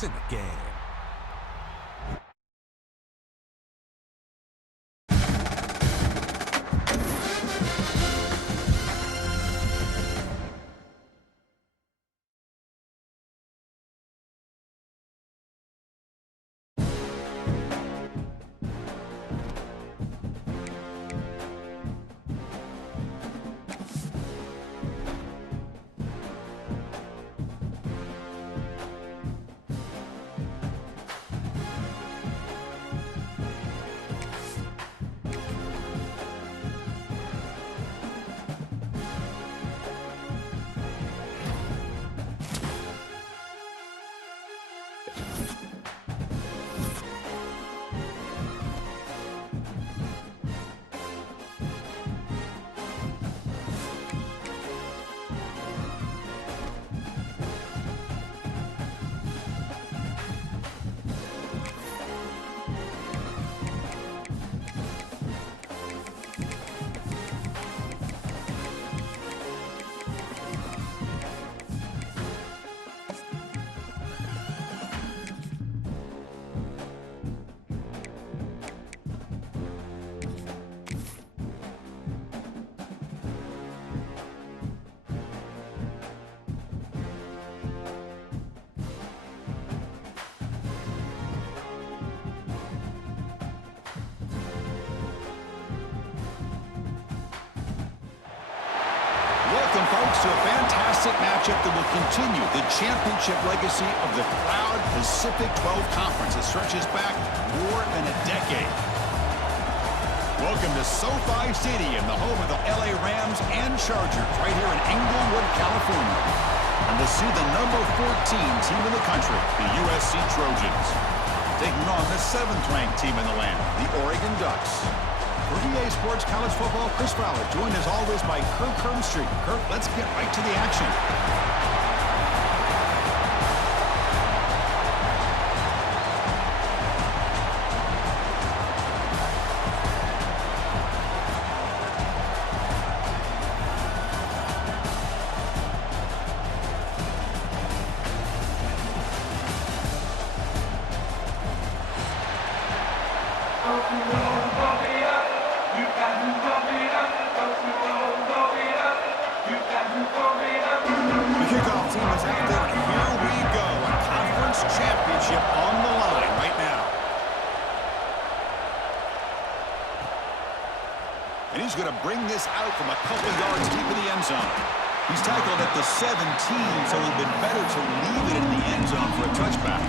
points in the game. Welcome, folks, to a fantastic matchup that will continue the championship legacy of the proud Pacific 12 Conference that stretches back more than a decade. Welcome to SoFi Stadium, the home of the LA Rams and Chargers, right here in Inglewood, California. And we'll see the number 14 team in the country, the USC Trojans, taking on the 7th-ranked team in the land, the Oregon Ducks. For EA Sports College Football, Chris Fowler, joined as always by Kirk Herbstreit. Kirk, let's get right to the action. The kickoff team is out there. Here we go. A conference championship on the line right now. And he's going to bring this out from a couple yards deep in the end zone. He's tackled at the 17, so it would have been better to leave it in the end zone for a touchback.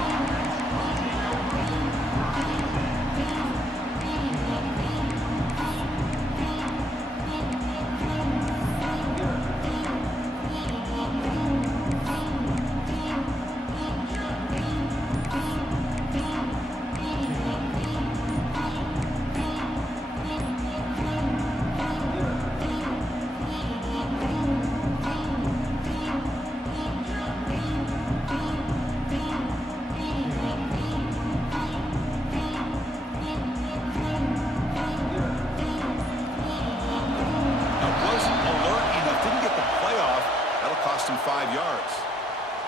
Cost him 5 yards.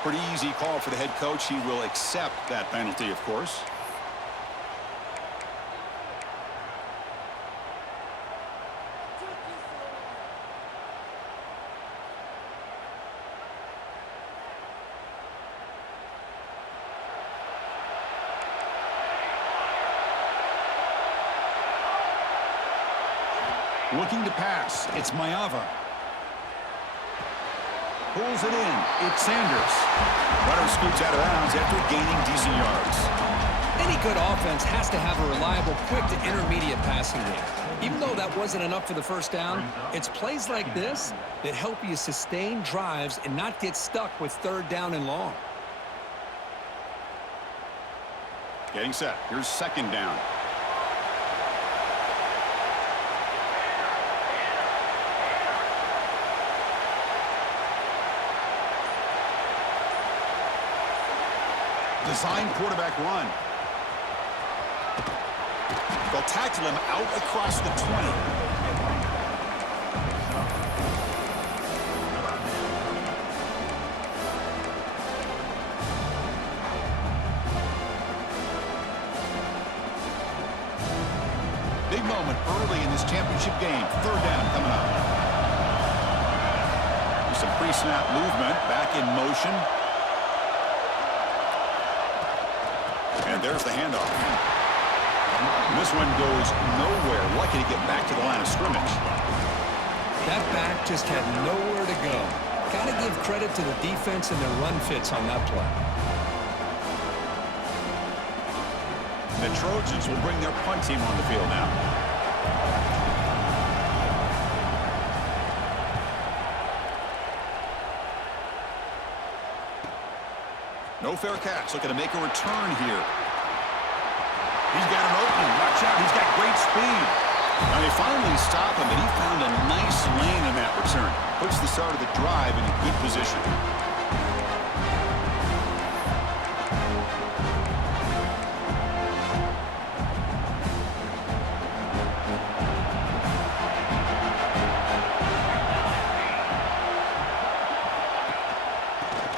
Pretty easy call for the head coach. He will accept that penalty, of course. Looking to pass. It's Mayava. Pulls it in. It's Sanders. Runner scoots out of bounds after gaining decent yards. Any good offense has to have a reliable, quick to intermediate passing game. Even though that wasn't enough for the first down, it's plays like this that help you sustain drives and not get stuck with 3rd down and long. Getting set. Here's 2nd down. Design quarterback run. They'll tackle him out across the 20. moment early in this championship game. Third down coming up. Some pre-snap movement, back in motion. And there's the handoff. And this one goes nowhere. Lucky to get back to the line of scrimmage. That back just had nowhere to go. Got to give credit to the defense and their run fits on that play. The Trojans will bring their punt team on the field now. No fair catch. Looking to make a return here. He's got an opening. Watch out. He's got great speed. Now they finally stop him, but he found a nice lane in that return. Puts the start of the drive in a good position.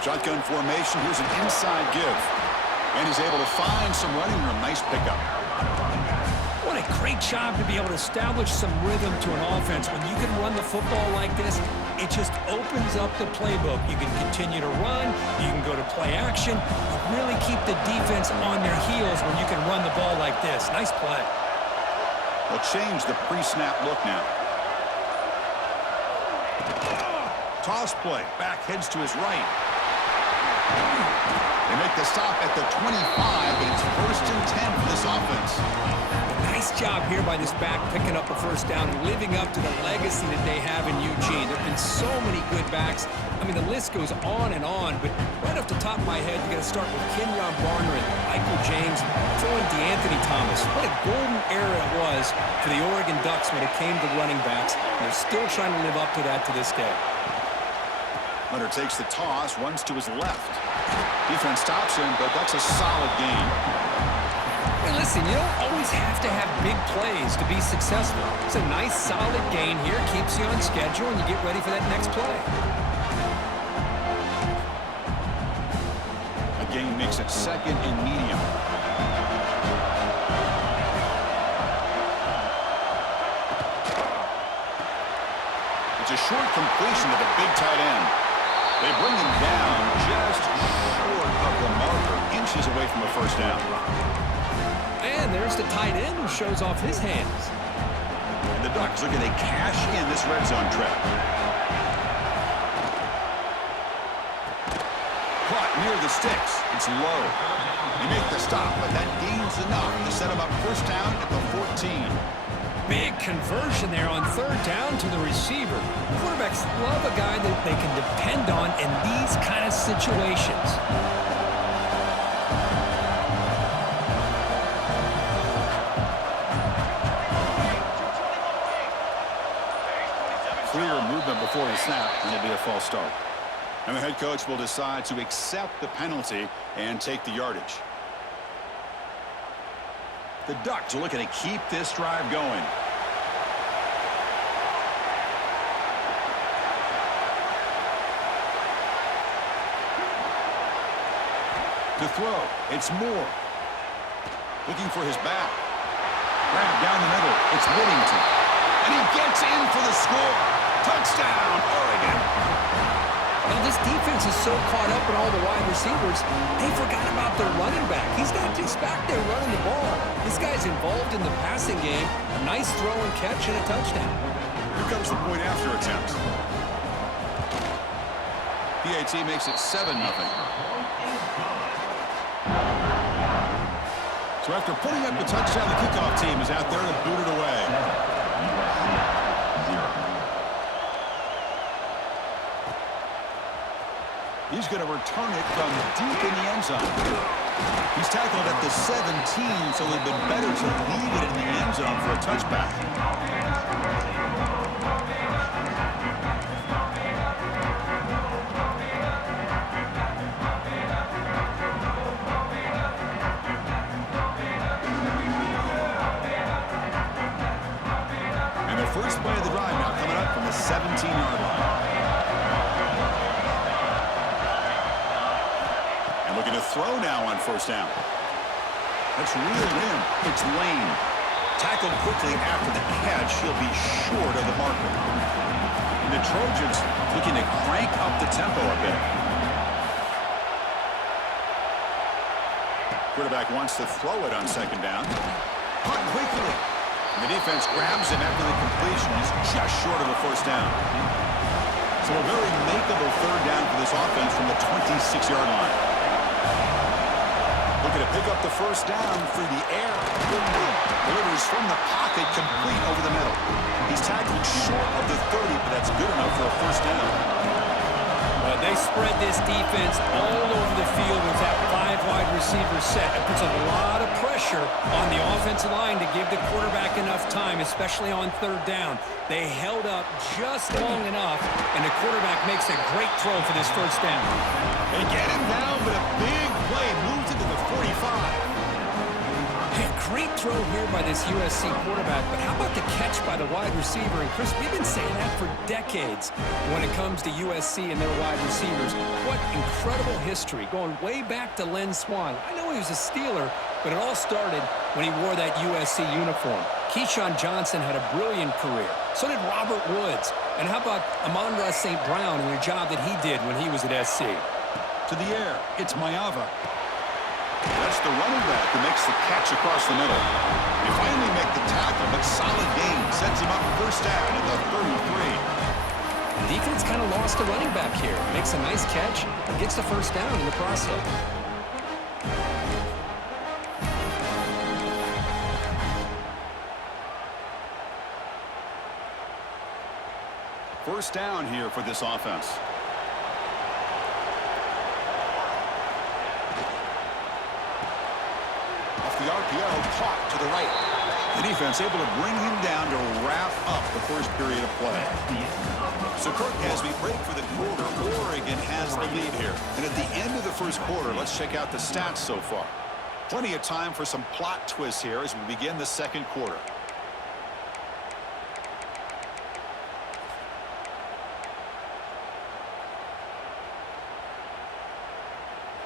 Shotgun formation. Here's an inside give. And he's able to find some running room. Nice pickup. What a great job to be able to establish some rhythm to an offense. When you can run the football like this, it just opens up the playbook. You can continue to run. You can go to play action. You really keep the defense on their heels when you can run the ball like this. Nice play. They'll change the pre-snap look now. Toss play. Back heads to his right. They make the stop at the 25, but it's 1st and 10 for this offense. Nice job here by this back, picking up a first down and living up to the legacy that they have in Eugene. There have been so many good backs. I mean, the list goes on and on, but right off the top of my head, you got to start with Kenyon Barner and Michael James, throwing DeAnthony Thomas. What a golden era it was for the Oregon Ducks when it came to running backs. And they're still trying to live up to that to this day. Hunter takes the toss, runs to his left. Defense stops him, but that's a solid gain. Hey, listen, you don't always have to have big plays to be successful. It's a nice, solid gain here. Keeps you on schedule, and you get ready for that next play. A gain makes it 2nd and medium. It's a short completion to the big tight end. They bring him down just short of the marker, inches away from a first down. And there's the tight end who shows off his hands. And the Ducks looking to cash in this red zone trip. Caught near the sticks. It's low. They make the stop, but that gains enough to set him up first down at the 14. Big conversion there on 3rd down to the receiver. Quarterbacks love a guy that they can depend on in these kind of situations. Clear movement before the snap, and it'll be a false start. And the head coach will decide to accept the penalty and take the yardage. The Ducks are looking to keep this drive going. To throw, it's Moore. Looking for his back. Grab down the middle, it's Whittington. And he gets in for the score. Touchdown, Oregon. Now, this defense is so caught up in all the wide receivers, they forgot about their running back. He's not just back there running the ball. This guy's involved in the passing game. A nice throw and catch and a touchdown. Here comes the point after attempt. PAT makes it 7-0. So after putting up the touchdown, the kickoff team is out there to boot it away. He's going to return it from deep in the end zone. He's tackled at the 17, so it would have been better to leave it in the end zone for a touchback. And the first play of the drive now coming up from the 17-yard line. Looking to throw now on first down. That's reeled in. It's Lane. Tackled quickly after the catch, he'll be short of the marker. And the Trojans looking to crank up the tempo a bit. Quarterback wants to throw it on second down. Punt quickly. And the defense grabs him after the completion. He's just short of the first down. So a very makeable third down for this offense from the 26-yard line. Looking to pick up the first down through the air. Delivers from the pocket, complete over the middle. He's tackled short of the 30, but that's good enough for a first down. They spread this defense all over the field with that 5-wide receiver set. It puts a lot of pressure on the offensive line to give the quarterback enough time, especially on third down. They held up just long enough, and the quarterback makes a great throw for this first down. They get him down, but a big play moves it to the 45. Great throw here by this USC quarterback, but how about the catch by the wide receiver? And Chris, we've been saying that for decades when it comes to USC and their wide receivers. What incredible history, going way back to Len Swan. I know he was a Steeler, but it all started when he wore that USC uniform. Keyshawn Johnson had a brilliant career. So did Robert Woods. And how about Amon-Ra St. Brown and the job that he did when he was at SC? To the air, it's Maiava. That's the running back who makes the catch across the middle. They finally make the tackle, but solid gain sets him up first down at the 33. The defense kind of lost a running back here. Makes a nice catch and gets the first down in the process. First down here for this offense. The RPO caught to the right. The defense able to bring him down to wrap up the first period of play. So, Kirk, as we break for the quarter, Oregon has the lead here. And at the end of the first quarter, let's check out the stats so far. Plenty of time for some plot twists here as we begin the second quarter.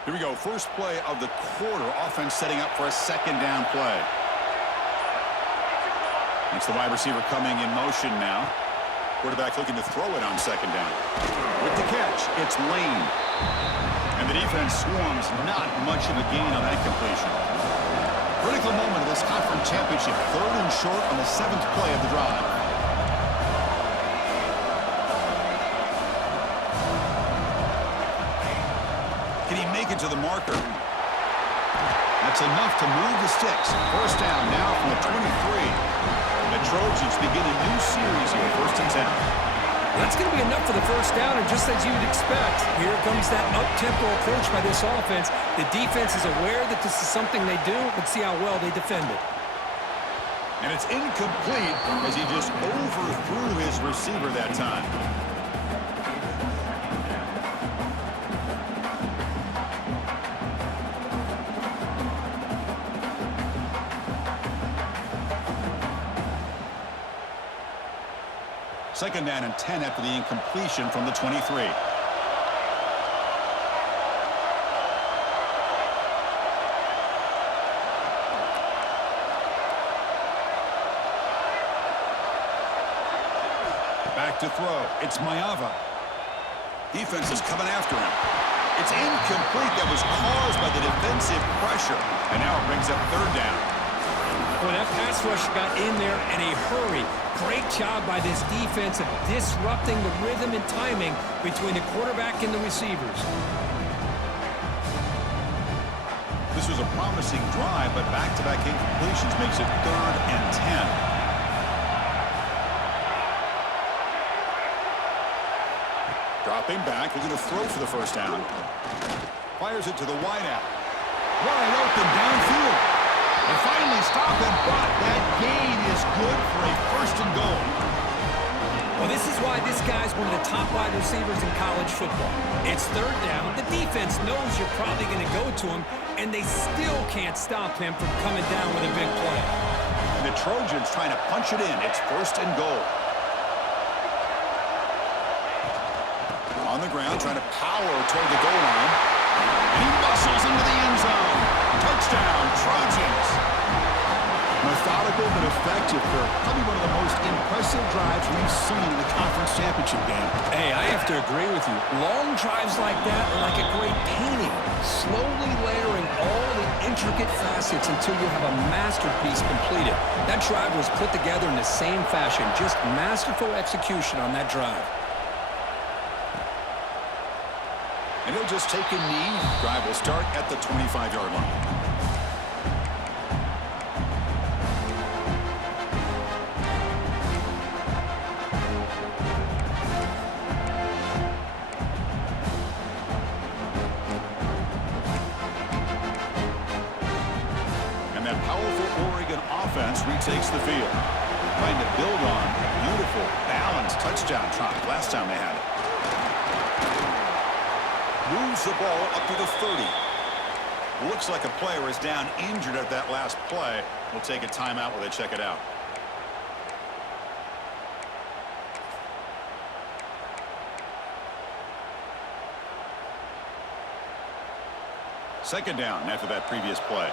Here we go, first play of the quarter. Offense setting up for a second down play. It's the wide receiver coming in motion now. Quarterback looking to throw it on second down. With the catch, it's Lane. And the defense swarms, not much of a gain on that completion. Critical moment of this conference championship. Third and short on the 7th play of the drive. To the marker. That's enough to move the sticks. First down now from the 23. And the Trojans begin a new series here, 1st and 10. That's going to be enough for the first down, and just as you would expect, here comes that up-tempo approach by this offense. The defense is aware that this is something they do. Let's see how well they defend it. And it's incomplete as he just overthrew his receiver that time. Second down and 10 after the incompletion from the 23. Back to throw. It's Maiava. Defense is coming after him. It's incomplete. That was caused by the defensive pressure. And now it brings up third down. Well, that pass rush got in there in a hurry. Great job by this defense of disrupting the rhythm and timing between the quarterback and the receivers. This was a promising drive, but back-to-back incompletions makes it 3rd and 10. Dropping back, looking to throw for the first down. Fires it to the wideout. Wide open downfield. They finally stop him, but that gain is good for a 1st and goal. Well, this is why this guy's one of the top wide receivers in college football. It's third down. The defense knows you're probably going to go to him, and they still can't stop him from coming down with a big play. And the Trojans trying to punch it in. It's 1st and goal. On the ground, trying to power toward the goal line. And he muscles into the end zone. Touchdown, Trojans. Methodical but effective, Kirk. Probably one of the most impressive drives we've seen in the conference championship game. Hey, I have to agree with you. Long drives like that are like a great painting, slowly layering all the intricate facets until you have a masterpiece completed. That drive was put together in the same fashion, just masterful execution on that drive. And he'll just take a knee. Drive will start at the 25-yard line. Retakes the field. Trying to build on a beautiful, balanced touchdown drive last time they had it. Moves the ball up to the 30. Looks like a player is down injured at that last play. We'll take a timeout while they check it out. Second down after that previous play.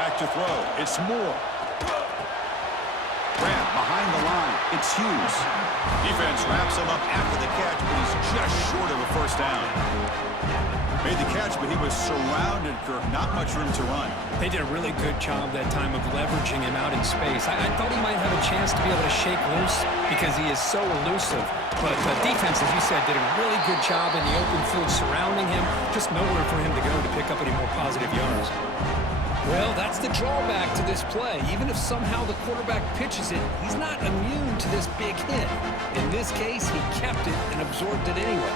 Back to throw. It's Moore. Grab behind the line. It's Hughes. Defense wraps him up after the catch, but he's just short of a first down. Made the catch, but he was surrounded, Kirk. Not much room to run. They did a really good job that time of leveraging him out in space. I thought he might have a chance to be able to shake loose because he is so elusive. But the defense, as you said, did a really good job in the open field surrounding him. Just nowhere for him to go to pick up any more positive yards. Well, that's the drawback to this play. Even if somehow the quarterback pitches it, he's not immune to this big hit. In this case, he kept it and absorbed it anyway.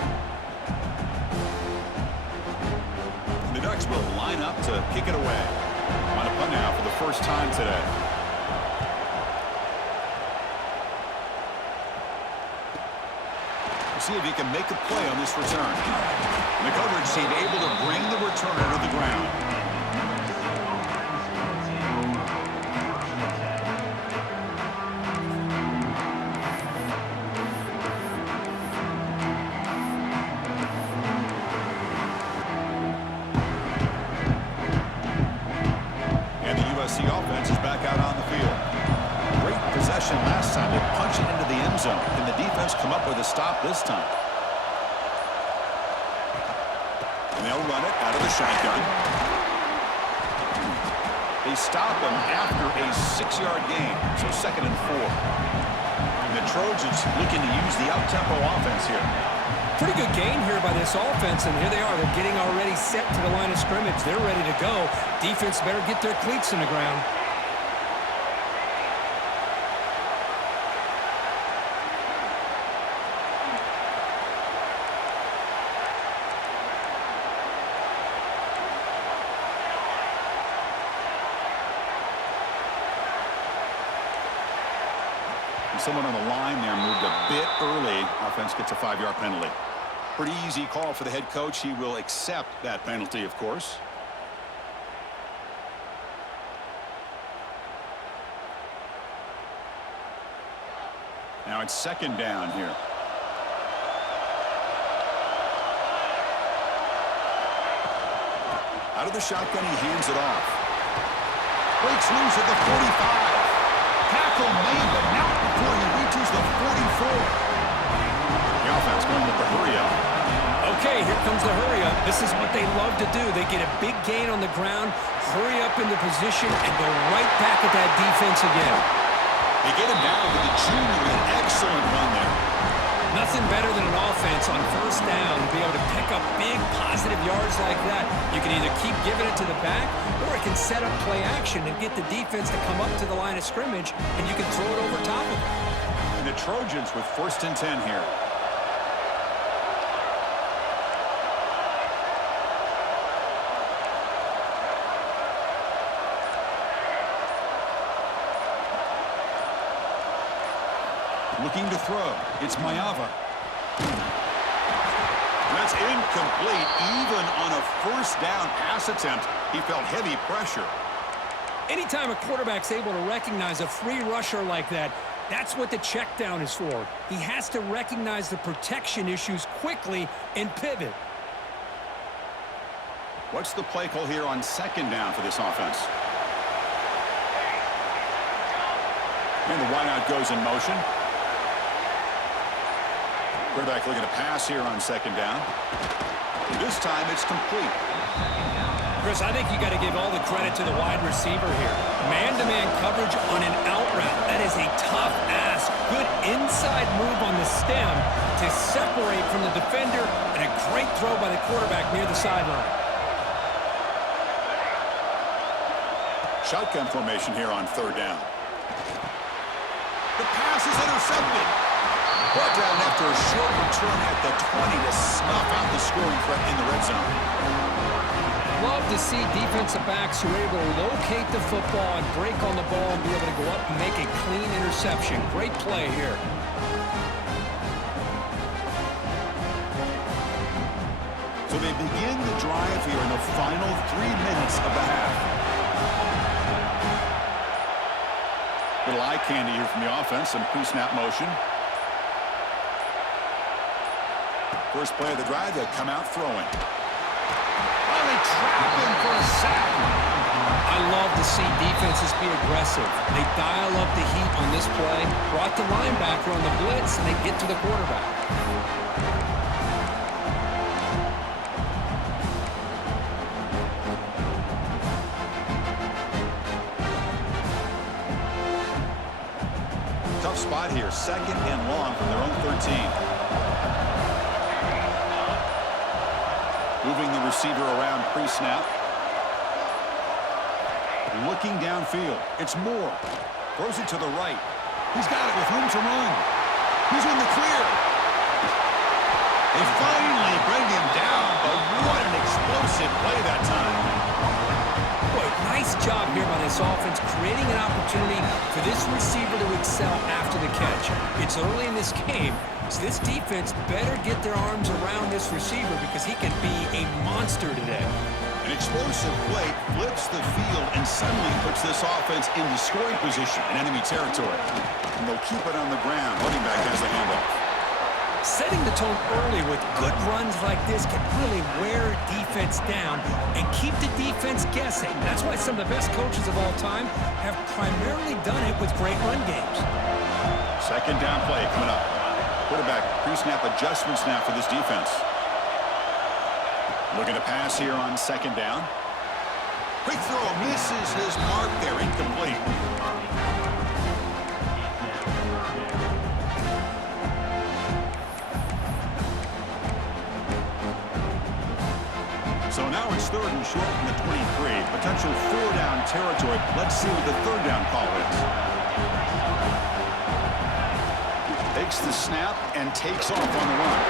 The Ducks will line up to kick it away. On a punt now for the first time today. We'll see if he can make a play on this return. And the coverage team able to bring the returner to the ground. Can the defense come up with a stop this time? And they'll run it out of the shotgun. They stop him after a 6-yard gain, so 2nd and 4. And the Trojans looking to use the up-tempo offense here. Pretty good gain here by this offense, and here they are. They're getting already set to the line of scrimmage. They're ready to go. Defense better get their cleats in the ground. Someone on the line there moved a bit early. Offense gets a 5-yard penalty. Pretty easy call for the head coach. He will accept that penalty, of course. Now it's 2nd down here. Out of the shotgun, he hands it off. Breaks loose at the 45. Tackle made, but not before he reaches the 44. The offense going with the hurry-up. Okay, here comes the hurry-up. This is what they love to do. They get a big gain on the ground, hurry up into position, and go right back at that defense again. They get him down with the junior. An excellent run there. Nothing better than an offense on first down to be able to pick up big positive yards like that. You can either keep giving it to the back, or it can set up play action and get the defense to come up to the line of scrimmage, and you can throw it over top of it. And the Trojans with 1st and 10 here. Looking to throw. It's Maiava. That's incomplete. Even on a first down pass attempt, he felt heavy pressure. Anytime a quarterback's able to recognize a free rusher like that, that's what the check down is for. He has to recognize the protection issues quickly and pivot. What's the play call here on second down for this offense? And the wideout goes in motion. Quarterback looking to pass here on second down. This time it's complete. Chris, I think you got to give all the credit to the wide receiver here. Man-to-man coverage on an out route. That is a tough ask. Good inside move on the stem to separate from the defender, and a great throw by the quarterback near the sideline. Shotgun formation here on third down. The pass is intercepted. Brought down after a short return at the 20 to snuff out the scoring threat in the red zone. Love to see defensive backs who are able to locate the football and break on the ball and be able to go up and make a clean interception. Great play here. So they begin the drive here in the final 3 minutes of the half. Little eye candy here from the offense, some pre-snap motion. First play of the drive, they'll come out throwing. Oh, they trap him for a sack. I love to see defenses be aggressive. They dial up the heat on this play, brought the linebacker on the blitz, and they get to the quarterback. Tough spot here, second and long from their own 13. Moving the receiver around pre-snap. Looking downfield. It's Moore. Throws it to the right. He's got it with room to run. He's in the clear. They finally bring him down, but what an explosive play that time. Boy, nice job here by this offense, creating an opportunity for this receiver to excel after the catch. It's early in this game, so this defense better get their arms around this receiver because he can be a monster today. An explosive play flips the field and suddenly puts this offense into scoring position in enemy territory. And they'll keep it on the ground. Running back has the handoff. Setting the tone early with good runs like this can really wear defense down and keep the defense guessing. That's why some of the best coaches of all time have primarily done it with great run games. Second down play coming up. Quarterback pre-snap adjustments now for this defense. Looking to pass here on second down. Quick throw misses his mark there, incomplete. So now it's third and short from the 23. Potential four-down territory. Let's see what the third down call is. Takes the snap and takes off on the run.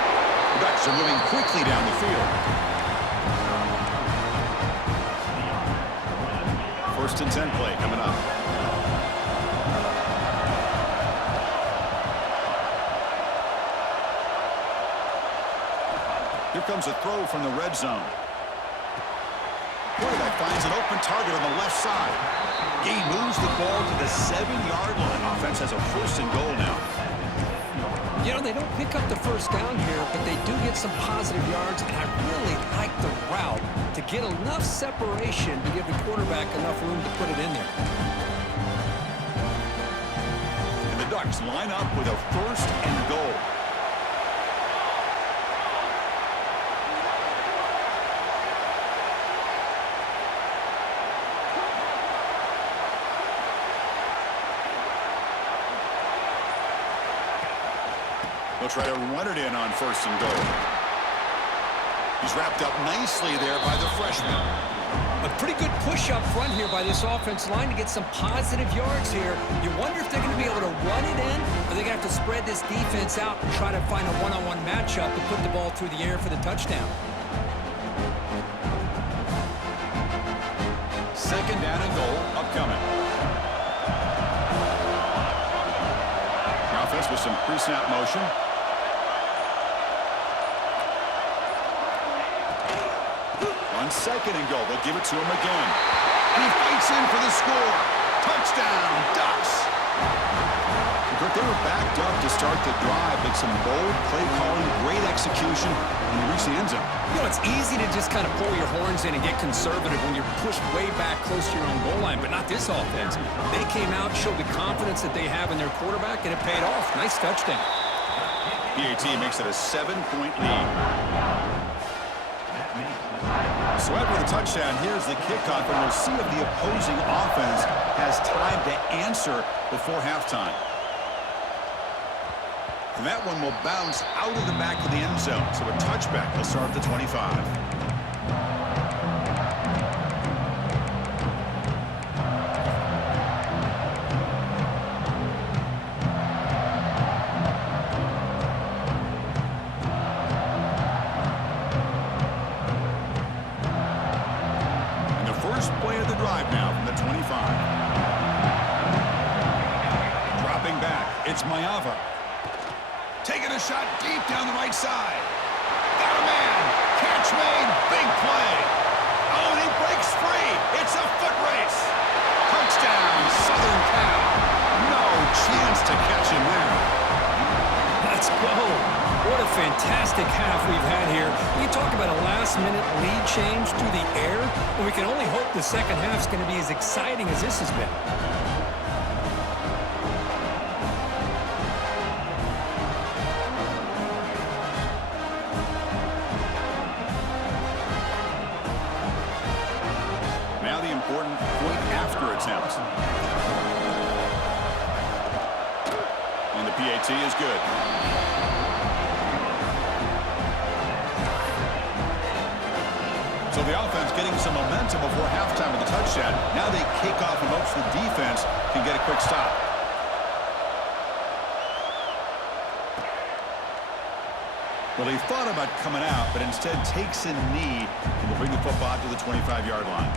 The Ducks are moving quickly down the field. First and 10 play coming up. Here comes a throw from the red zone. Quarterback finds an open target on the left side. He moves the ball to the 7-yard line. Offense has a first and goal now. You know, they don't pick up the first down here, but they do get some positive yards, and I really like the route to get enough separation to give the quarterback enough room to put it in there. And the Ducks line up with a first and goal. They'll try to run it in on first and goal. He's wrapped up nicely there by the freshman. A pretty good push up front here by this offensive line to get some positive yards here. You wonder if they're going to be able to run it in, or they're going to have to spread this defense out and try to find a one-on-one matchup to put the ball through the air for the touchdown. Second down and goal upcoming. The offense with some pre-snap motion. On second and goal, they'll give it to him again. And he fights in for the score. Touchdown, Ducks. The quick They were backed up to start the drive, but some bold play calling, great execution, and they reached the end zone. You know, it's easy to just kind of pull your horns in and get conservative when you're pushed way back close to your own goal line, but not this offense. They came out, showed the confidence that they have in their quarterback, and it paid off. Nice touchdown. PAT makes it a 7-point lead. So after the touchdown, here's the kickoff, and we'll see if the opposing offense has time to answer before halftime. And that one will bounce out of the back of the end zone. So a touchback will start at the 25. And the first play of the drive now from the 25. Dropping back, it's Mayava. Taking a shot deep down the right side. Got a man. Catch made. Big play. Oh, and he breaks free. It's a foot race. Touchdown, Southern Cal. No chance to catch him there. Let's go. What a fantastic half we've had here. You talk about a last-minute lead change through the air, and we can only hope the second half's going to be as exciting as this has been. Important point after attempt. And the PAT is good. So the offense getting some momentum before halftime with the touchdown. Now they kick off in hopes the defense can get a quick stop. Well, he thought about coming out, but instead takes a knee and will bring the football to the 25-yard line.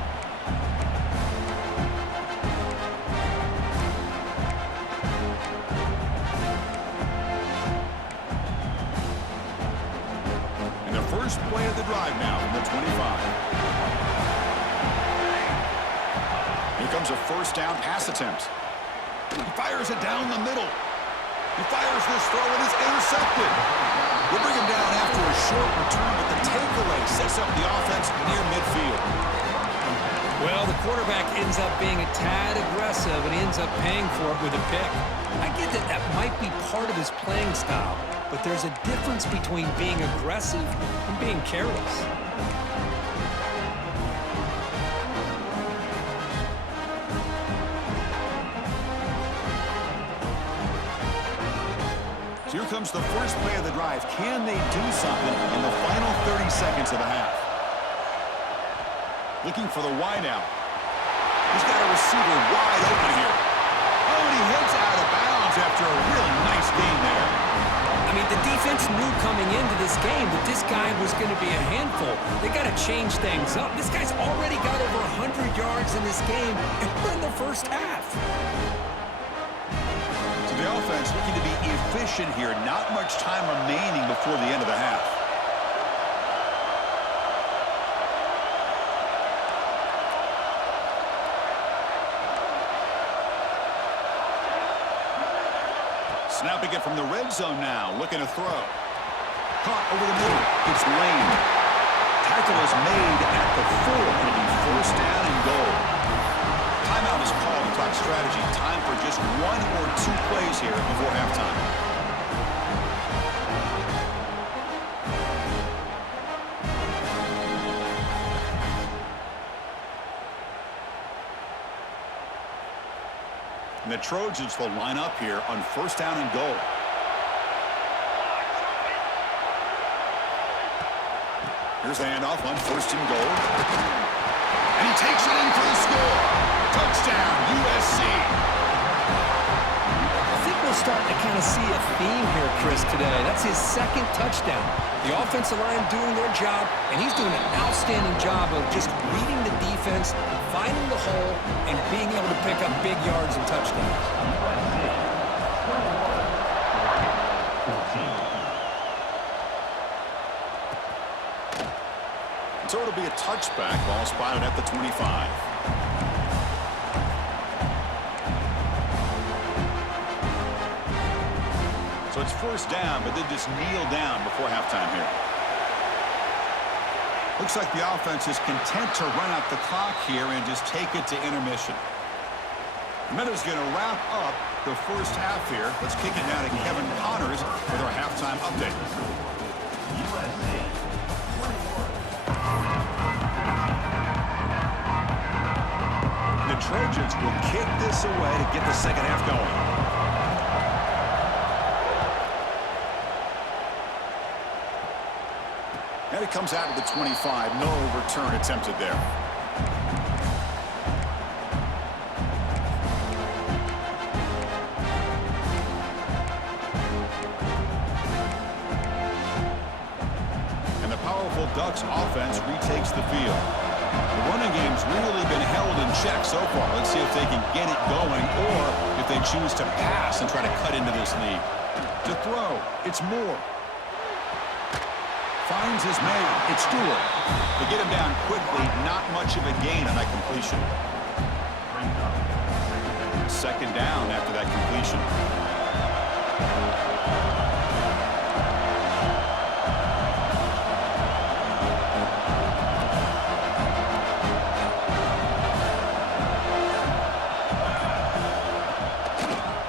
First play of the drive now from the 25. Here comes a first down pass attempt. He fires it down the middle. He fires this throw and is intercepted. We'll bring him down after a short return, but the takeaway sets up the offense near midfield. Well, the quarterback ends up being a tad aggressive, and he ends up paying for it with a pick. I get that that might be part of his playing style, but there's a difference between being aggressive and being careless. So here comes the first play of the drive. Can they do something in the final 30 seconds of the half? Looking for the wideout. He's got a receiver wide open here. Oh, and he heads out of bounds after a really nice game there. I mean, the defense knew coming into this game that this guy was going to be a handful. They got to change things up. This guy's already got over 100 yards in this game, and we're in the first half. So the offense looking to be efficient here. Not much time remaining before the end of the half. Snapping it from the red zone now, looking to throw. Caught over the middle. It's Lane. Tackle is made at the 4. It'll be first down and goal. Timeout is called to talk strategy. Time for just 1 or 2 plays here before halftime. And the Trojans will line up here on first down and goal. Here's the handoff on first and goal. And he takes it in for the score. Touchdown, USC. I think we're starting to kind of see a theme here, Chris, today. That's his second touchdown. The offensive line doing their job, and he's doing an outstanding job of just reading the defense, finding the hole, and being able to pick up big yards and touchdowns. So it'll be a touchback, ball spotted at the 25. So it's first down, but then just kneel down before halftime here. Looks like the offense is content to run out the clock here and just take it to intermission. The Meadows going to wrap up the first half here. Let's kick it now to Kevin Connors with our halftime update. The Trojans will kick this away to get the second half going. And it comes out of the 25. No return attempted there. And the powerful Ducks offense retakes the field. The running game's really been held in check so far. Let's see if they can get it going or if they choose to pass and try to cut into this lead. To throw, it's Moore. Finds his man. It's Stewart. They get him down quickly. Not much of a gain on that completion. Second down after that completion.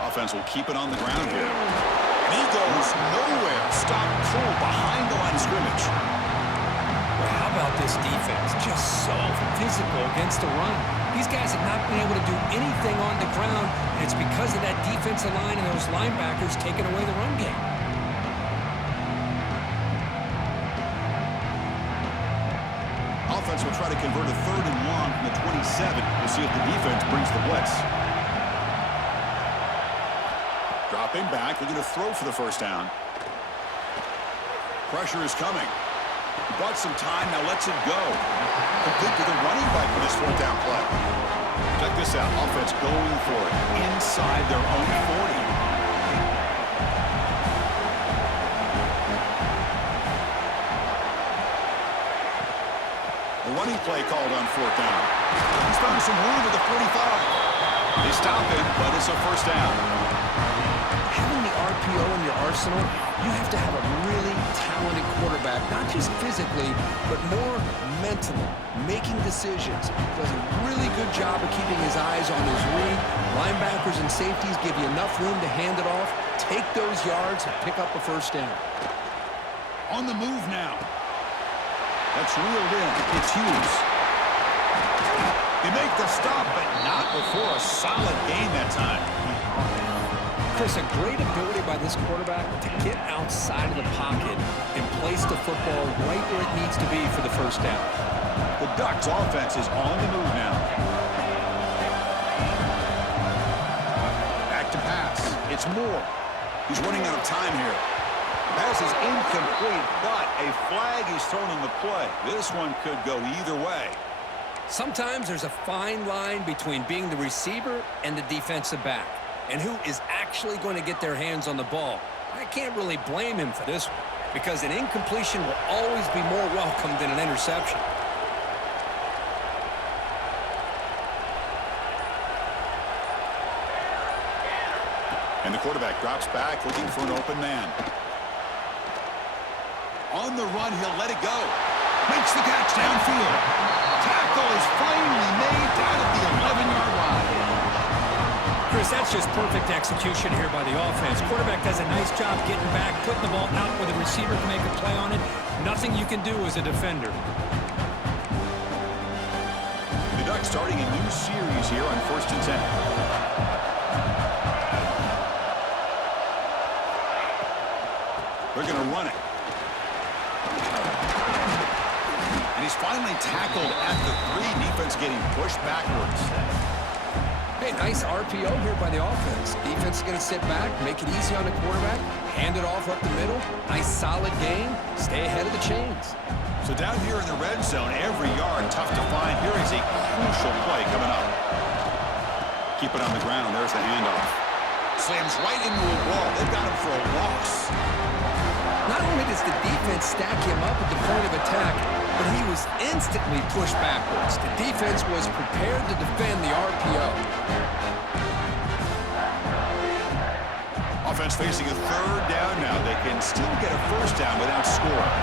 Offense will keep it on the ground here. And he goes nowhere. Stop cool behind the line of scrimmage. Well, how about this defense? Just so physical against the run. These guys have not been able to do anything on the ground, and it's because of that defensive line and those linebackers taking away the run game. Offense will try to convert a 3rd and long from the 27. We'll see if the defense brings the blitz. Dropping back, looking to throw for the first down. Pressure is coming. He bought some time, now lets it go. Complete to the running back for this 4th down play. Check this out, offense going for it inside their own 40. A running play called on 4th down. He's found some room at the 45. They stop him, but it's a first down. Having the RPO in your arsenal, you have to have a really talented quarterback, not just physically, but more mentally, making decisions. Does a really good job of keeping his eyes on his read. Linebackers and safeties give you enough room to hand it off, take those yards, and pick up a first down. On the move now. That's reeled in. It's Hughes. They make the stop, but not before a solid gain that time. Chris, a great ability by this quarterback to get outside of the pocket and place the football right where it needs to be for the first down. The Ducks offense is on the move now. Back to pass. It's Moore. He's running out of time here. Pass is incomplete, but a flag is thrown on the play. This one could go either way. Sometimes there's a fine line between being the receiver and the defensive back, and who is actually going to get their hands on the ball. I can't really blame him for this one, because an incompletion will always be more welcome than an interception. And the quarterback drops back, looking for an open man. On the run, he'll let it go. Makes the catch downfield. Tackle is finally made down at the 11-yard line. Chris, that's just perfect execution here by the offense. Quarterback does a nice job getting back, putting the ball out where the receiver can make a play on it. Nothing you can do as a defender. The Ducks starting a new series here on 1st and 10. They're going to run it. And he's finally tackled at the 3. Defense getting pushed backwards. Hey, nice RPO here by the offense. Defense is going to sit back, make it easy on the quarterback, hand it off up the middle. Nice solid game. Stay ahead of the chains. So down here in the red zone, every yard tough to find. Here is a crucial play coming up. Keep it on the ground. There's the handoff. Slams right into a wall. They've got him for a loss. Not only does the defense stack him up at the point of attack, but he was instantly pushed backwards. The defense was prepared to defend the RPO. Offense facing a third down now. They can still get a first down without scoring.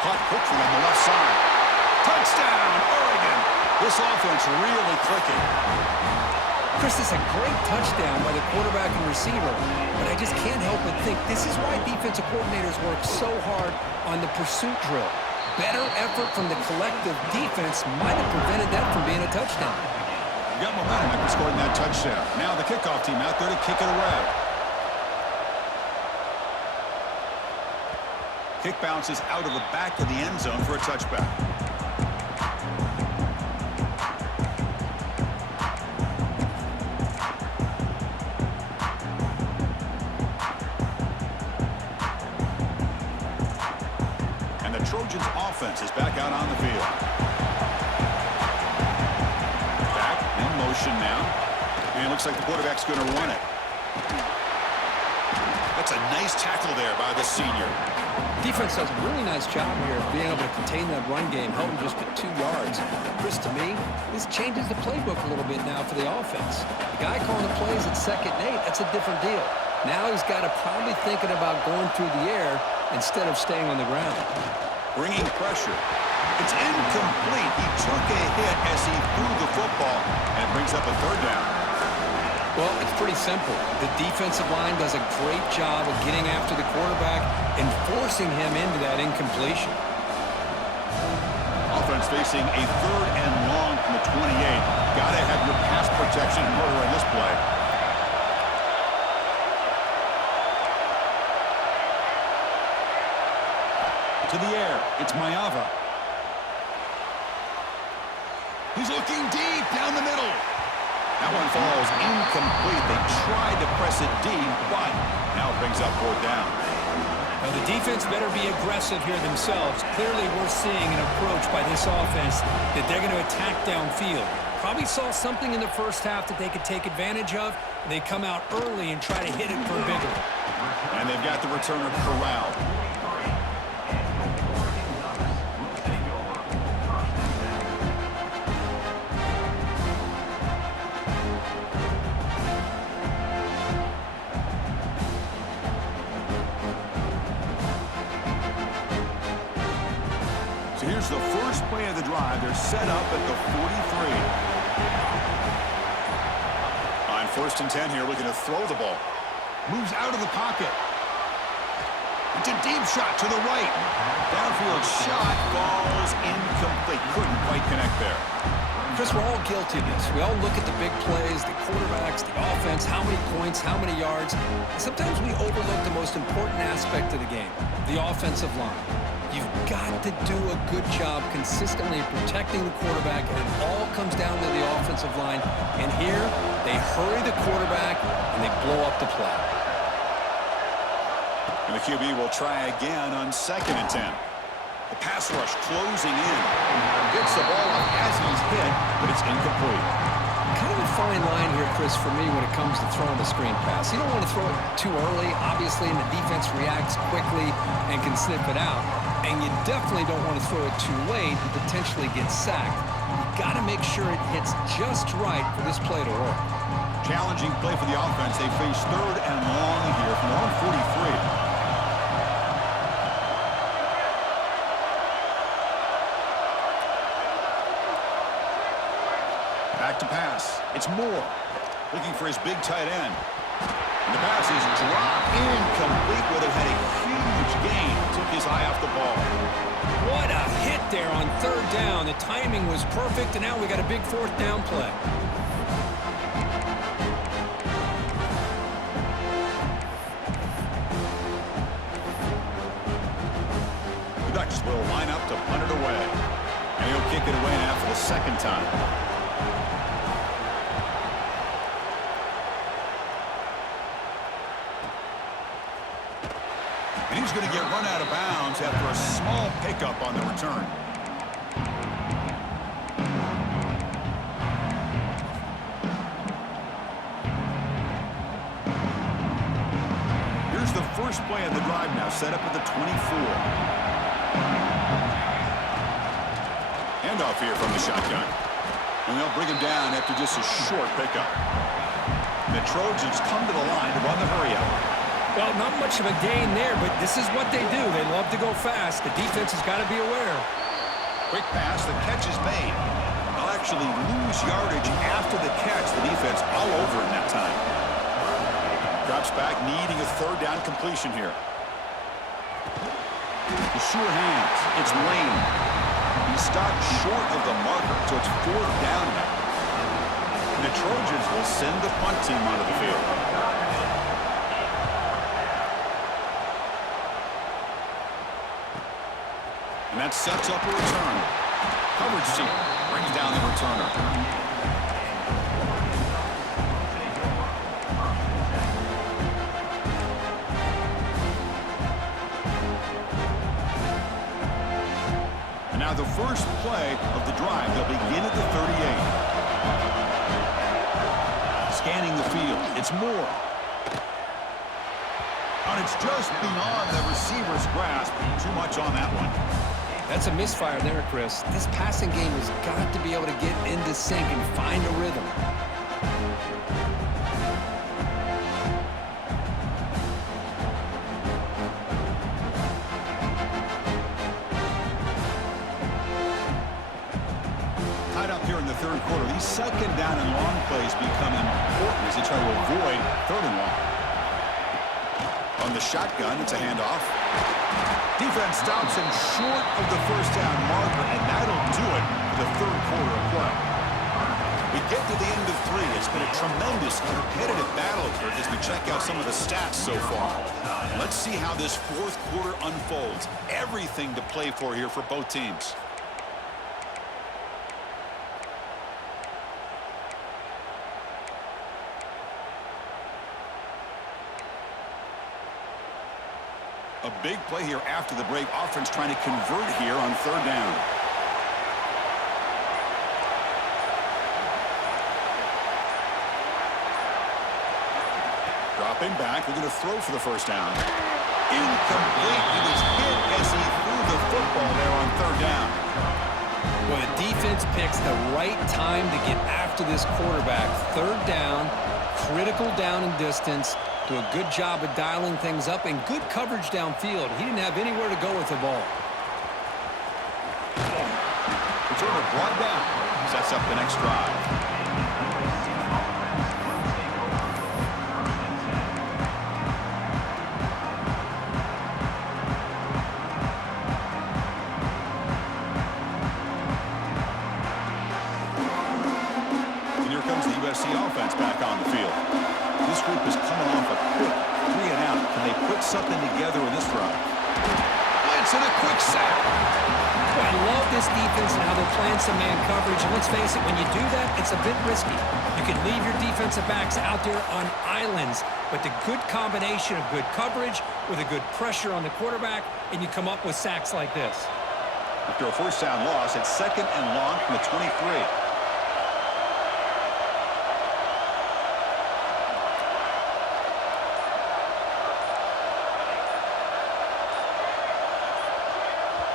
Caught quickly on the left side. Touchdown, Oregon. This offense really clicking. Chris, this is a great touchdown by the quarterback and receiver, but I just can't help but think this is why defensive coordinators work so hard on the pursuit drill. Better effort from the collective defense might have prevented that from being a touchdown. Got momentum after scoring that touchdown. Now the kickoff team out there to kick it away. Kick bounces out of the back of the end zone for a touchback. And the Trojans offense is back out on the field. Back in motion now. And it looks like the quarterback's going to run it. That's a nice tackle there by the senior. Defense does a really nice job here of being able to contain that run game, held him just at 2 yards. Chris, to me, this changes the playbook a little bit now for the offense. The guy calling the plays at 2nd and 8, that's a different deal. Now he's got to probably thinking about going through the air instead of staying on the ground. Bringing pressure. It's incomplete. He took a hit as he threw the football, and it brings up a third down. Well, it's pretty simple. The defensive line does a great job of getting after the quarterback and forcing him into that incompletion. Offense facing a third and long from the 28. Got to have your pass protection in order in this play. To the air, it's Mayava. He's looking deep down the middle. That one falls incomplete. They tried to press it deep, but now it brings up 4th down. Now the defense better be aggressive here themselves. Clearly we're seeing an approach by this offense that they're going to attack downfield. Probably saw something in the first half that they could take advantage of. They come out early and try to hit it for a bigger. And they've got the returner corralled. So here's the first play of the drive. They're set up at the 43. On 1st and 10 here, looking to throw the ball. Moves out of the pocket. It's a deep shot to the right. Downfield shot falls incomplete. Couldn't quite connect there. Chris, we're all guilty of this. We all look at the big plays, the quarterbacks, the offense, how many points, how many yards. Sometimes we overlook the most important aspect of the game, the offensive line. You've got to do a good job consistently protecting the quarterback, and it all comes down to the offensive line. And here, they hurry the quarterback, and they blow up the play. And the QB will try again on 2nd and 10. The pass rush closing in. Gets the ball up as he's hit, but it's incomplete. Kind of a fine line here, Chris, for me when it comes to throwing a screen pass. You don't want to throw it too early, obviously, and the defense reacts quickly and can sniff it out. And you definitely don't want to throw it too late and potentially get sacked. You've got to make sure it hits just right for this play to work. Challenging play for the offense. They face 3rd and long here from their own 43. Back to pass. It's Moore looking for his big tight end. And the pass is dropped incomplete where they had a huge gain. Took his eye off the ball. What a hit there on 3rd down. The timing was perfect, and now we got a big 4th down play. The Ducks will line up to punt it away. And he'll kick it away now for the 2nd time. And he's going to get run out of bounds after a small pickup on the return. Here's the first play of the drive now, set up at the 24. Handoff here from the shotgun. And they'll bring him down after just a short pickup. The Trojans come to the line to run the hurry up. Well, not much of a gain there, but this is what they do. They love to go fast. The defense has got to be aware. Quick pass, the catch is made. They'll actually lose yardage after the catch. The defense all over in that time. Drops back, needing a third down completion here. The sure hands. It's Lane. He stopped short of the marker, so it's fourth down now. And the Trojans will send the punt team onto the field. And that sets up a return. Coverage team brings down the returner. Now the first play of the drive, they'll begin at the 38. Scanning the field, it's Moore. And it's just beyond the receiver's grasp. Too much on that one. That's a misfire there, Chris. This passing game has got to be able to get into sync and find a rhythm. Third quarter, these second down and long plays become important as they try to avoid third and long. On the shotgun, it's a handoff. Defense stops him short of the first down marker, and that'll do it for the third quarter of play. We get to the end of three. It's been a tremendous competitive battle, Kurt, as we check out some of the stats so far. Let's see how this fourth quarter unfolds. Everything to play for here for both teams. A big play here after the break. Offense trying to convert here on third down. Dropping back. We're going to throw for the first down. Incomplete. He was hit as he threw the football there on third down. Well, the defense picks the right time to get after this quarterback. Third down, critical down and distance. Do a good job of dialing things up and good coverage downfield. He didn't have anywhere to go with the ball. Returner brought down. Sets up the next drive. And here comes the USC offense back on the field. This group is coming off a quick 3 and out. Can they put something together in this drive? Blitz and a quick sack. Well, I love this defense and how they're playing some man coverage. And let's face it, when you do that, it's a bit risky. You can leave your defensive backs out there on islands, but the good combination of good coverage with a good pressure on the quarterback, and you come up with sacks like this. After a first down loss, it's second and long from the 23.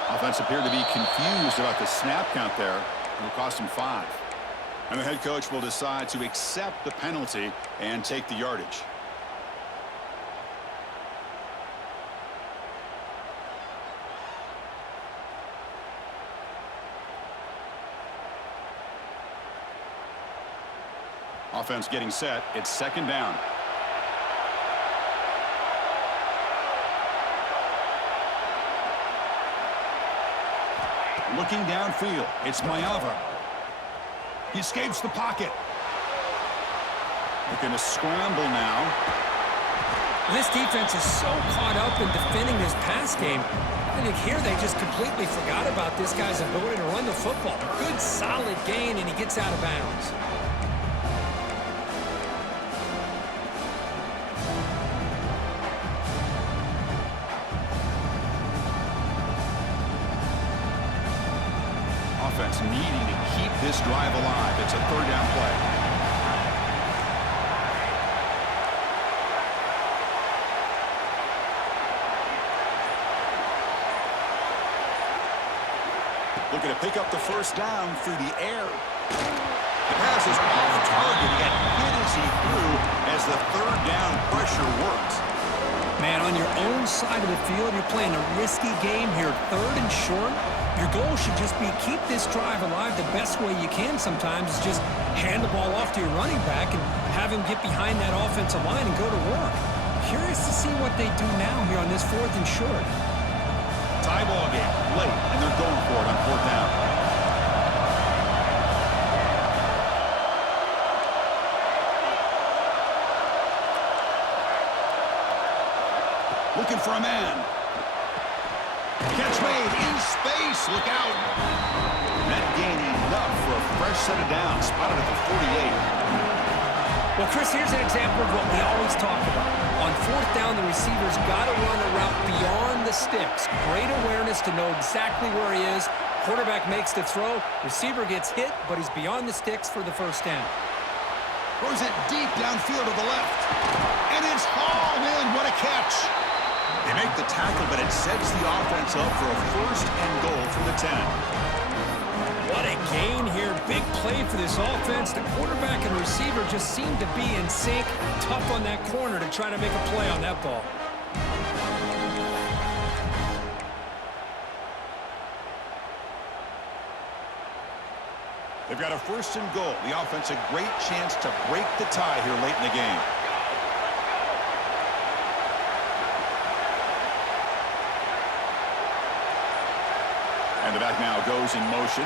Offense appeared to be confused about the snap count there. It'll cost him 5. And the head coach will decide to accept the penalty and take the yardage. Offense getting set. It's second down. Looking downfield, it's Mayava. He escapes the pocket. Looking to scramble now. This defense is so caught up in defending this pass game. I think here they just completely forgot about this guy's ability to run the football. Good, solid gain, and he gets out of bounds. Offense needing to keep this drive alive. It's a third down play. Looking to pick up the first down through the air. The pass is off target. He got hit as he threw as the third down pressure worked. Man, on your own side of the field, you're playing a risky game here, third and short. Your goal should just be keep this drive alive the best way you can sometimes is just hand the ball off to your running back and have him get behind that offensive line and go to work. Curious to see what they do now here on this fourth and short. Tie ball game, late, and they're going for it on fourth down. Looking for a man. Catch made in space. Look out. Net gain enough for a fresh set of downs. Spotted at the 48. Well, Chris, here's an example of what we always talk about. On fourth down, the receiver's got to run a route beyond the sticks. Great awareness to know exactly where he is. Quarterback makes the throw. Receiver gets hit, but he's beyond the sticks for the first down. Throws it deep downfield to the left. And it's hauled in. What a catch. They make the tackle, but it sets the offense up for a first and goal from the 10. What a gain here. Big play for this offense. The quarterback and receiver just seem to be in sync. Tough on that corner to try to make a play on that ball. They've got a first and goal. The offense a great chance to break the tie here late in the game. And the back now goes in motion.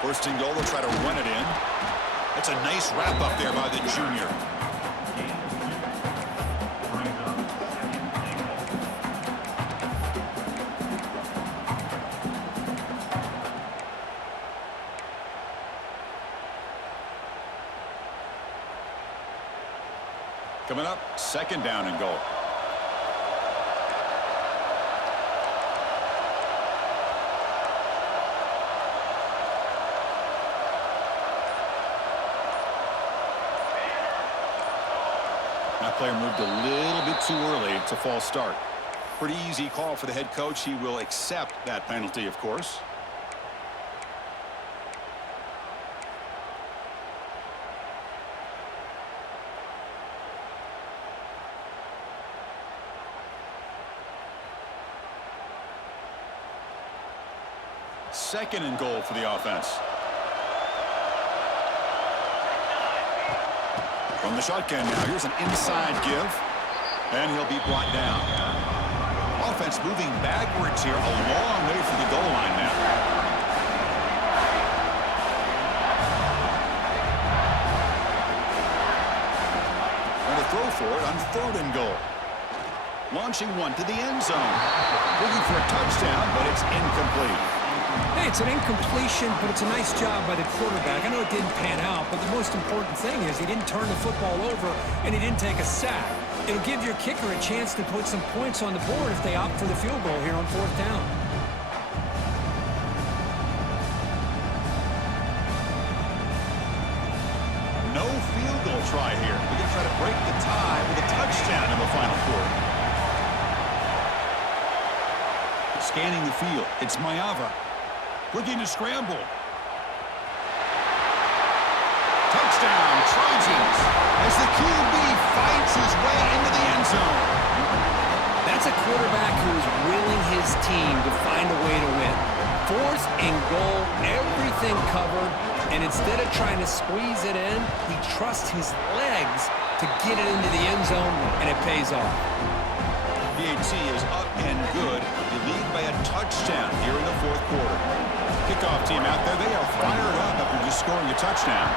First and goal, they'll try to run it in. That's a nice wrap up there by the junior. Coming up, second down and goal. That player moved a little bit too early. It's a false start. Pretty easy call for the head coach. He will accept that penalty, of course. Second and goal for the offense. From the shotgun now, here's an inside give, and he'll be brought down. Offense moving backwards here, a long way from the goal line now. And a throw for it on third and goal. Launching one to the end zone. Looking for a touchdown, but it's incomplete. Hey, it's an incompletion, but it's a nice job by the quarterback. I know it didn't pan out, but the most important thing is he didn't turn the football over and he didn't take a sack. It'll give your kicker a chance to put some points on the board if they opt for the field goal here on fourth down. No field goal try here. We're going to try to break the tie with a touchdown in the final quarter. Scanning the field, it's Mayava. Looking to scramble. Touchdown, Trojans, as the QB fights his way into the end zone. That's a quarterback who's willing his team to find a way to win. Fourth and goal, everything covered, and instead of trying to squeeze it in, he trusts his legs to get it into the end zone, and it pays off. PAT is up and good. They lead by a touchdown here in the fourth quarter. Kickoff team out there, they are fired up after just scoring a touchdown.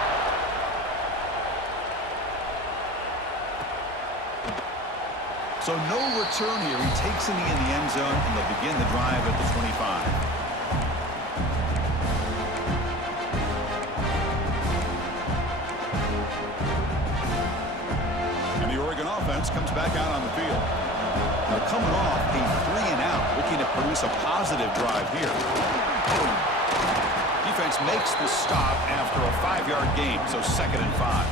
So no return here. He takes it in the end zone, and they'll begin the drive at the 25. And the Oregon offense comes back out on the field. Now coming off a 3-and-out, looking to produce a positive drive here. Defense makes the stop after a 5-yard gain, so second and 5.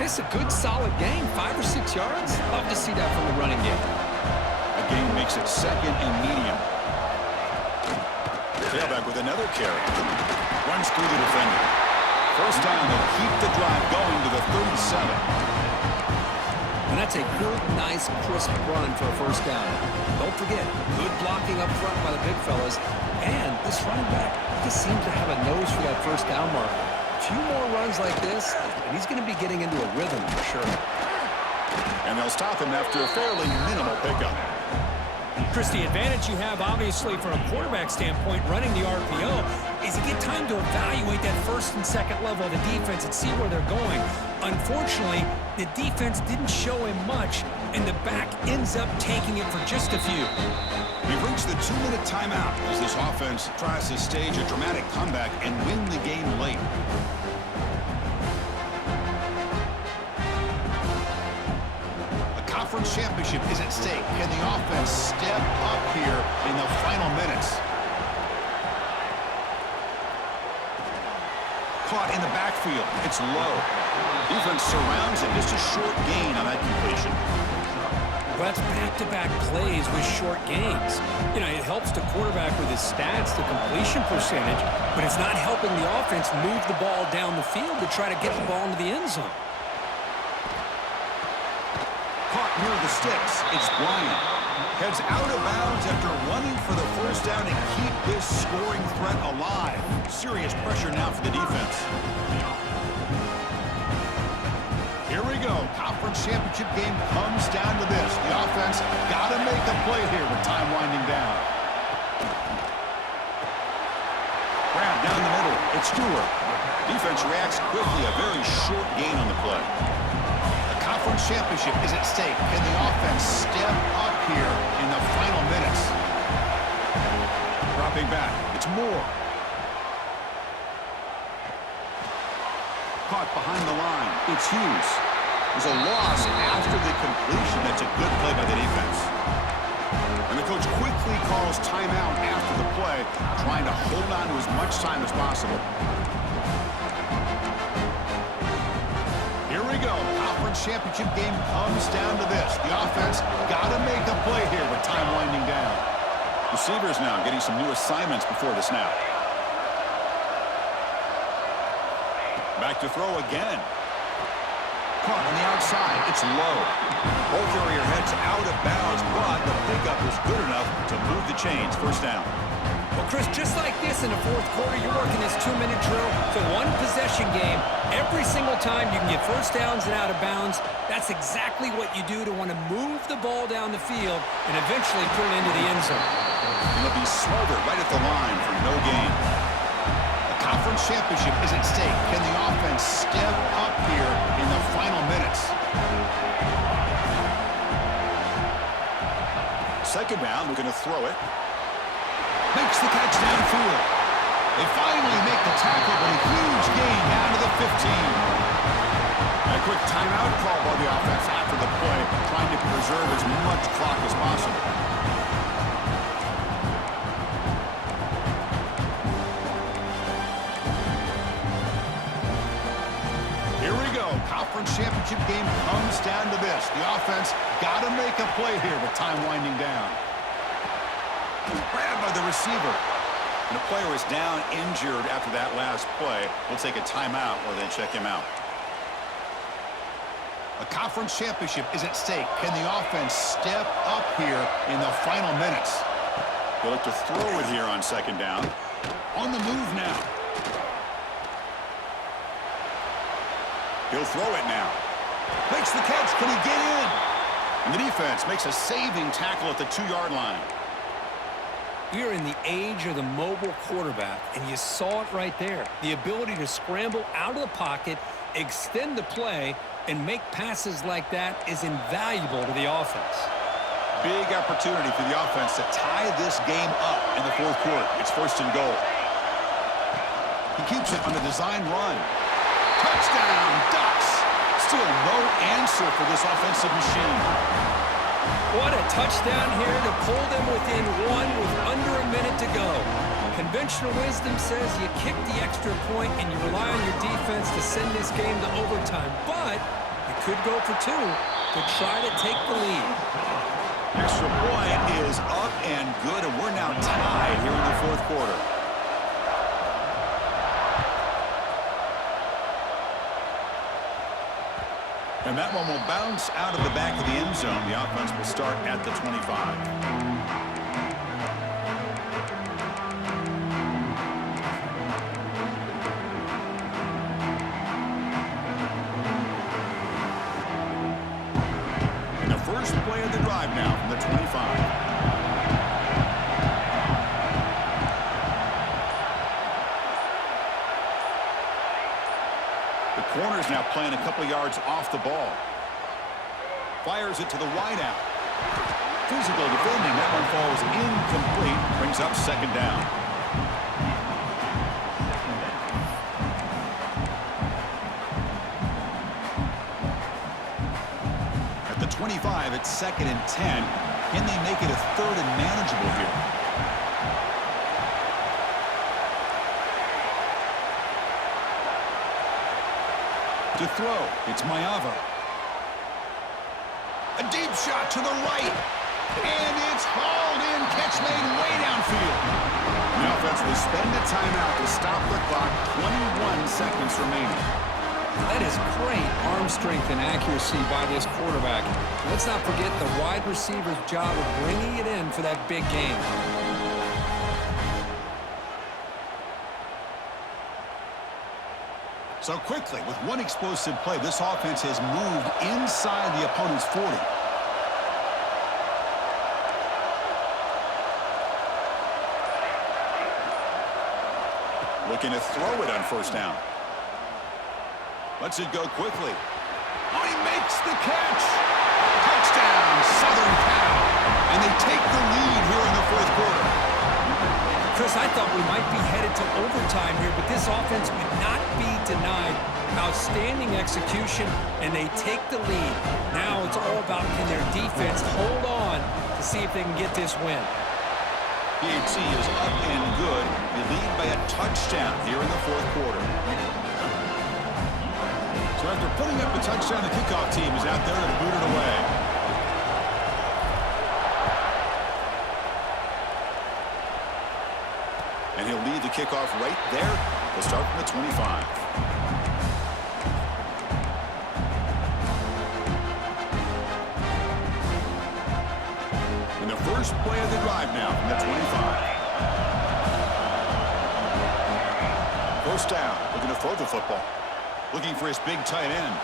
It's a good, solid game, 5 or 6 yards. Love to see that from the running game. The game makes it second and medium. Tailback with another carry. Runs through the defender. First down, they'll keep the drive going to the 37. And that's a good, nice, crisp run for a first down. Don't forget, good blocking up front by the big fellas. And this running back, he just seems to have a nose for that first down mark. A few more runs like this, and he's going to be getting into a rhythm for sure. And they'll stop him after a fairly minimal pickup. Chris, the advantage you have, obviously, from a quarterback standpoint, running the RPO, is you get time to evaluate that first and second level of the defense and see where they're going. Unfortunately, the defense didn't show him much, and the back ends up taking it for just a few. We've reached the 2-minute timeout as this offense tries to stage a dramatic comeback and win the game late. Conference championship is at stake. Can the offense step up here in the final minutes? Caught in the backfield. It's low. Defense surrounds it. Just a short gain on that completion. Well, that's back-to-back plays with short gains. You know, it helps the quarterback with his stats, the completion percentage, but it's not helping the offense move the ball down the field to try to get the ball into the end zone. Caught near the sticks. It's Bryant. Heads out of bounds after running for the first down to keep this scoring threat alive. Serious pressure now for the defense. Here we go. Conference championship game comes down to this. The offense got to make a play here with time winding down. Grab down the middle. It's Stewart. Defense reacts quickly. A very short gain on the play. Conference championship is at stake. Can the offense step up here in the final minutes? Dropping back. It's Moore. Caught behind the line. It's Hughes. There's a loss after the completion. That's a good play by the defense. And the coach quickly calls timeout after the play, trying to hold on to as much time as possible. Here we go. Conference championship game comes down to this. The offense got to make a play here with time winding down. Receivers now getting some new assignments before the snap. Back to throw again. Caught on the outside. It's low. Ball carrier heads out of bounds, but the pickup is good enough to move the chains. First down. Well, Chris, just like this in the fourth quarter, you're working this 2-minute drill. It's a one-possession game. Every single time you can get first downs and out of bounds. That's exactly what you do to want to move the ball down the field and eventually put it into the end zone. And it'll be smothered right at the line for no gain. The conference championship is at stake. Can the offense step up here in the final minutes? Second down, we're going to throw it. Makes the catch downfield. They finally make the tackle, but a huge gain down to the 15. A quick timeout call by the offense after the play, trying to preserve as much clock as possible. Here we go. Conference championship game comes down to this. The offense got to make a play here with time winding down. Grabbed by the receiver. And the player is down injured after that last play. We'll take a timeout or then check him out. A conference championship is at stake. Can the offense step up here in the final minutes? They'll look to throw it here on second down. On the move now. He'll throw it now. Makes the catch. Can he get in? And the defense makes a saving tackle at the 2-yard line. We are in the age of the mobile quarterback, and you saw it right there. The ability to scramble out of the pocket, extend the play, and make passes like that is invaluable to the offense. Big opportunity for the offense to tie this game up in the fourth quarter. It's first and goal. He keeps it on the design run. Touchdown, Ducks! Still no answer for this offensive machine. What a touchdown here to pull them within one with under a minute to go. Conventional wisdom says you kick the extra point and you rely on your defense to send this game to overtime. But you could go for two to try to take the lead. Extra point is up and good, and we're now tied here in the fourth quarter. And that one will bounce out of the back of the end zone. The offense will start at the 25. First play of the drive now from the 25. The corner's now playing a couple yards off the ball. Fires it to the wideout. Physical defending. That one falls incomplete. Brings up second down. At the 25, it's 2nd and 10. Can they make it a 3rd and manageable here? To throw, it's Maeva. A deep shot to the right. And it's hauled in. Catch made way downfield. The offense will spend a timeout to stop the clock. 21 seconds remaining. That is great arm strength and accuracy by this quarterback. Let's not forget the wide receiver's job of bringing it in for that big game. So quickly, with one explosive play, this offense has moved inside the opponent's 40. Looking to throw it on first down. Lets it go quickly. Oh, he makes the catch. Touchdown, Southern Cal. And they take the lead here in the 4th quarter. Chris, I thought we might be headed to overtime here, but this offense would not be denied. Outstanding execution, and they take the lead. Now it's all about can their defense hold on to see if they can get this win. PHC is up and good. They lead by a touchdown here in the 4th quarter. So after putting up a touchdown, the kickoff team is out there to boot it away. And he'll lead the kickoff right there to start from the 25. And the first play of the drive now from the 25. First down, looking to throw the football. Looking for his big tight end.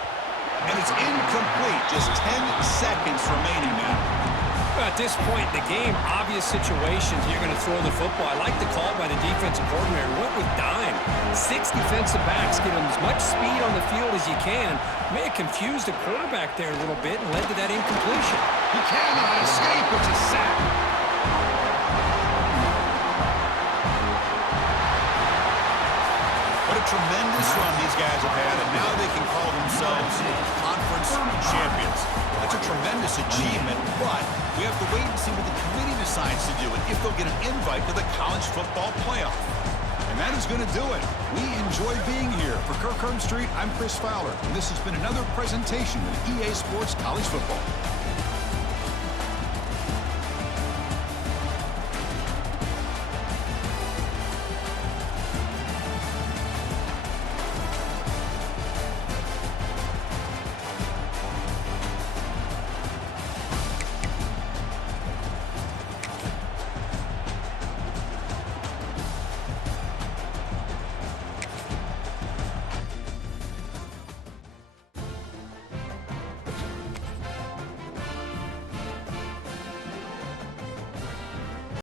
And it's incomplete. Just 10 seconds remaining now. At this point in the game, obvious situations, you're going to throw the football. I like the call by the defensive coordinator. Went with dime. 6 defensive backs, get them as much speed on the field as you can. May have confused the quarterback there a little bit and led to that incompletion. He cannot escape. It's a sack. What a tremendous run these guys have had, and now they can call themselves conference champions. That's a tremendous achievement, but we have to wait and see what the committee decides to do and if they'll get an invite to the college football playoff. And that is going to do it. We enjoy being here. For Kirk Herbstreit, I'm Chris Fowler, and this has been another presentation of EA Sports College Football.